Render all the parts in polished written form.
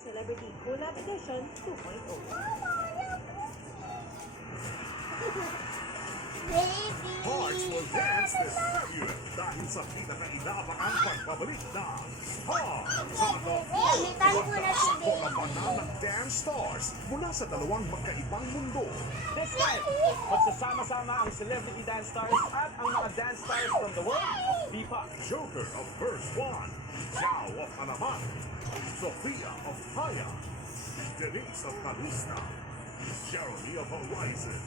Celebrity Collab Edition 2.0. Hearts will dance this February dahil sa pinaka-inaabakang pagbabalik na Polapanan ng Dance Stars mula sa dalawang magkaibang mundo. This time, magsasama-sama ang celebrity dance stars at ang mga dance stars from the world of P-pop. Joker of Verse 1, Zhao of Alaman, Sophia of Haya, Denise of Kalista, Jeremy of Horizon.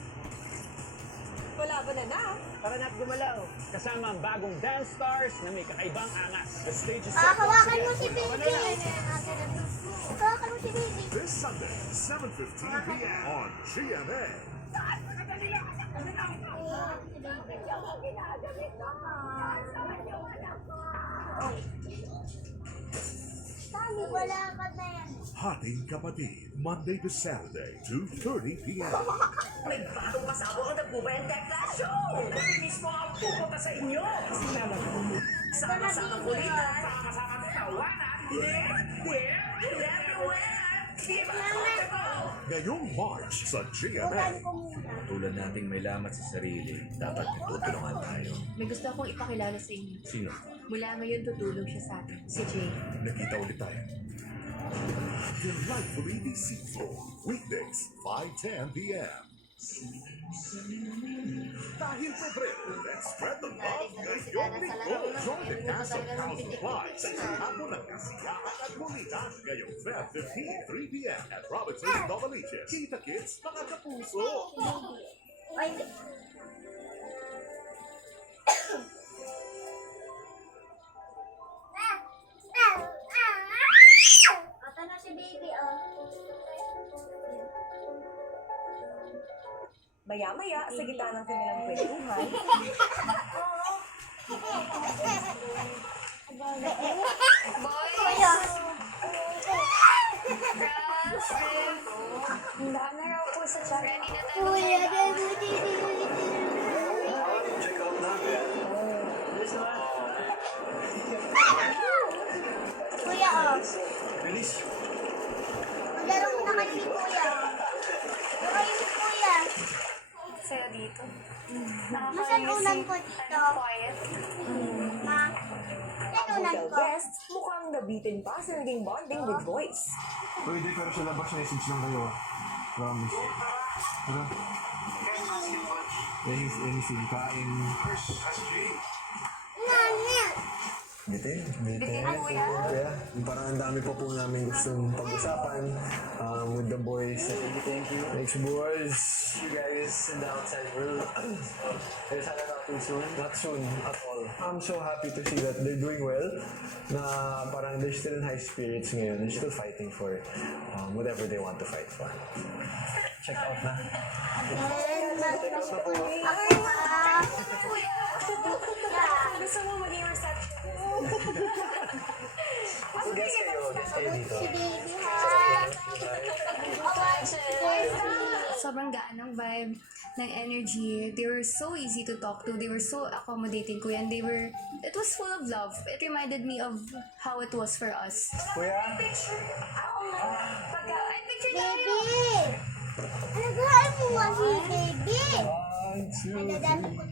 Kolaban na! Tara na't gumalaw. Kasama ang bagong dance stars na may kakaibang angas. The stage is Hawakan mo si Baby! Hawakan mo si Baby! This Sunday, 7:15 p.m. on GMA. Tami, wala ka na yan. Hating Kapatid, Monday to Saturday, 2:30 p.m. May bagong pasabog ang Nagbubayan Tekla Show! Kami mismo ang pupunta sa inyo! Kasi naman, sama-sama kulitan, sama-sama tawanan, everywhere! Keep us on the go! Ngayong March sa GMA. Tulad nating may lamat sa sarili, dapat tutulungan tayo. May gusto akong ipakilala sa inyo. Sino? Mula ngayon tutulong siya sa atin. Si Jay. Nakita ulit tayo. Delightfully deceitful. Weekdays, 5:10 p.m. Dahil Pebrero, let's spread the love ngayong linggo. Join the cast of House of Flies. Hapon ng kasiyahan at bulitan ngayong Feb 15, 3 p.m. at Robinson's Novaliches. Kita Kids, mga kapuso! Ay, ata na si Baby, oh. Maya-maya, sa gitna ng kanilang kwentuhan, Kuya. handa na raw po sa chat. Kuya, Kuya, oh. Maglaro muna ka ni Kuya. Laro yung Kuya. Sa'yo dito. Masan unan ko dito? Quiet. Ma? Masan unan Hotel ko? guests, mukhang nabitin pa sa naging bonding with boys. Pwede pero sa labas message lang kayo. Promise. Ano? Anything, kain. Nani? Bitin. Kuya. Parang ang dami pa po namin gustong pag-usapan with the boys. Thank you. Thanks, boys. You guys in the outside world. Pero sana not too soon. Not soon at all. I'm so happy to see that they're doing well. Na parang they're still in high spirits ngayon. They're still fighting for whatever they want to fight for. Check out na. Gusto mo maging reception? Guess kayo dito. Si Baby, ha? Sobrang gaan ng vibe, ng energy. They were so easy to talk to. They were so accommodating, kuya. And it was full of love. It reminded me of how it was for us. Kuya? Baby! Nagahan mo nga si Baby! Nadadami ko.